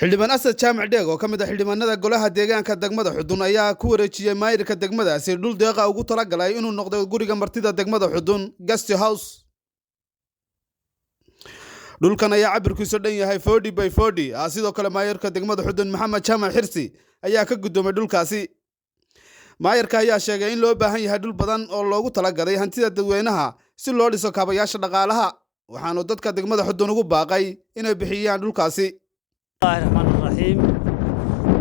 xildhibaan Asad Jaamac Dheeg oo ka mid ah xildhibaanada golaha deegaanka degmada Xudun ayaa ku wareejiyay maayirka degmadaasi dhul deeqa ugu talagalay inuu noqdo guriga martida degmada Xudun guest house. dhulkan ayaa cabirkiisu dhan yahay 40 by 40 sidoo kale maayirka degmada Xudun Maxamed Jaamac Xirsi ayaa ka gudoomay dhulkaasi. maayirka ayaa sheegay in loo baahan yahay dhul badan oo loogu talagalay hantida dadweynaha si loo dhiso kaabayaasha dhaqaalaha waxaanu dadka degmada Xudun ugu baaqay inay bixiyaan dhulkaasi. Bismillahirrahmanirrahiim.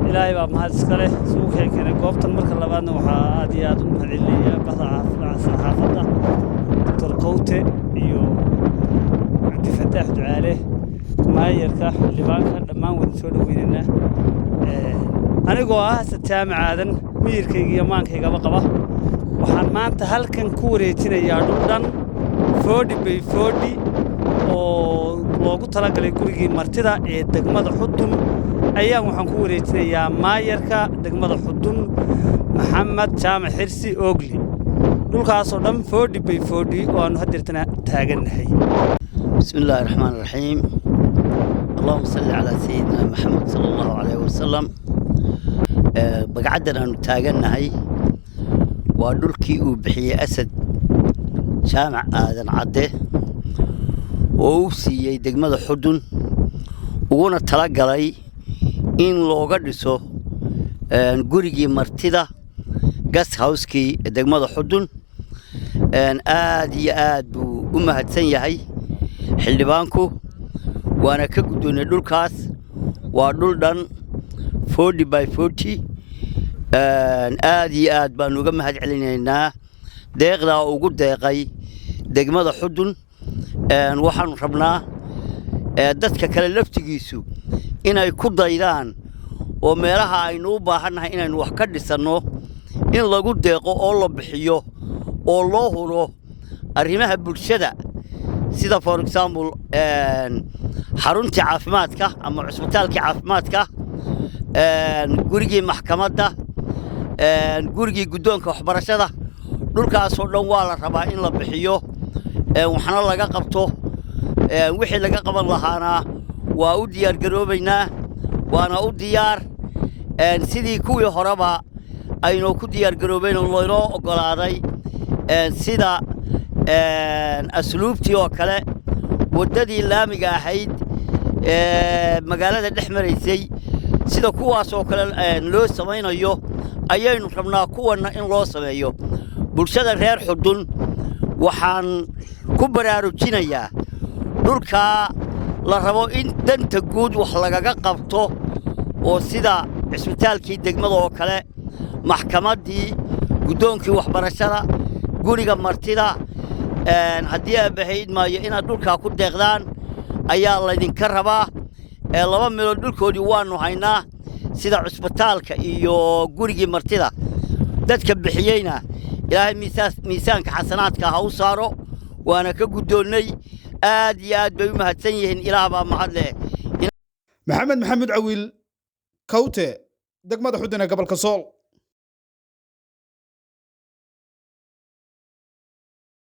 Ilaahay baa mahad iska leh suuq keenay goobtan marka labaadna waxa aad iyo aad u mahadcelinayaa bahda saxaafadda Dr. Qowte iyo Cabdi Fataax Ducaale maayirka xildhibaanka dhammaan wada soo dhaweynayna anigoo ah Asad Jaamac Aadan miirkayga iyo maankayga qaba waxaan maanta halkan ku wareejinayaa dhul dhan 40 by 40 oo loogu talagalay gurigii martida ee degmada Xudun ayaan waxaan ku wareejinayaa maayirka degmada Xudun Maxamed Jaamac Xirsi Oogli dhulkaas oo dhan 40 by 40 oo aanu hadirtana taaganahay. Bismillahirrahmanirrahiim. Allahumma salli ala sayyidina Muhammad sallallahu alayhi wasallam. Bagcadan aanu taaganahay waa dhulkii uu bixiyay Asad Jaamac Aadan Cadde oo uu siiyay degmada Xudun uguna talagalay in looga dhiso gurigii martida guest house-kii degmada Xudun. aad iyo aad buu u mahadsan yahay xildhibaanku waana ka gudoonay dhulkaas waa dhul dhan 40 by 40 aad iyo aad baan uga mahadcelinaynaa deeqda ugu deeqay degmada Xudun. waxaan rabnaa dadka kale laftigiisu inay ku daydaan oo meelaha aynu u baahannahay inaynu wax ka dhisano in lagu deeqo oo la bixiyo oo loo huro arrimaha bulshada sida for example xarunta caafimaadka ama cusbitaalka caafimaadka gurigii maxkamadda gurigii gudoonka waxbarashada dhulkaas oo dhan waa la rabaa in la bixiyo waxna laga qabto wixii laga qaban lahaana waa u diyaar garoobaynaa waana u diyaar sidii kuwii horeba aynu ku diyaar garoobeen oo loo ogolaaday sida asluubtii oo kale wadadii laamiga ahayd magaalada dhex maraysay sida kuwaas oo kale loo samaynayo ayaynu rabnaa kuwana in loo sameeyo bulshada reer Xudun. waxaan ku baraarujinayaa dhulka la rabo in danta guud wax lagaga qabto oo sida cusbitaalkii degmada oo kale maxkamaddii gudoonkii waxbarashada guriga martida haddii aad bahayd maayo inaad dhulka ku deeqdaan ayaa laydinka rabaa. 2 meelood dhulkoodii waanu haynaa sida cusbitaalka iyo gurigii martida dadka bixiyayna ilaahay miisaanka xasanaadka ha u saaro waana ka gudoonay aad iyo aad bay u mahadsan yihiin ilaah baa mahad leh. Maxamed Cawiil Qowte degmada Xudun ee gobolka Sool.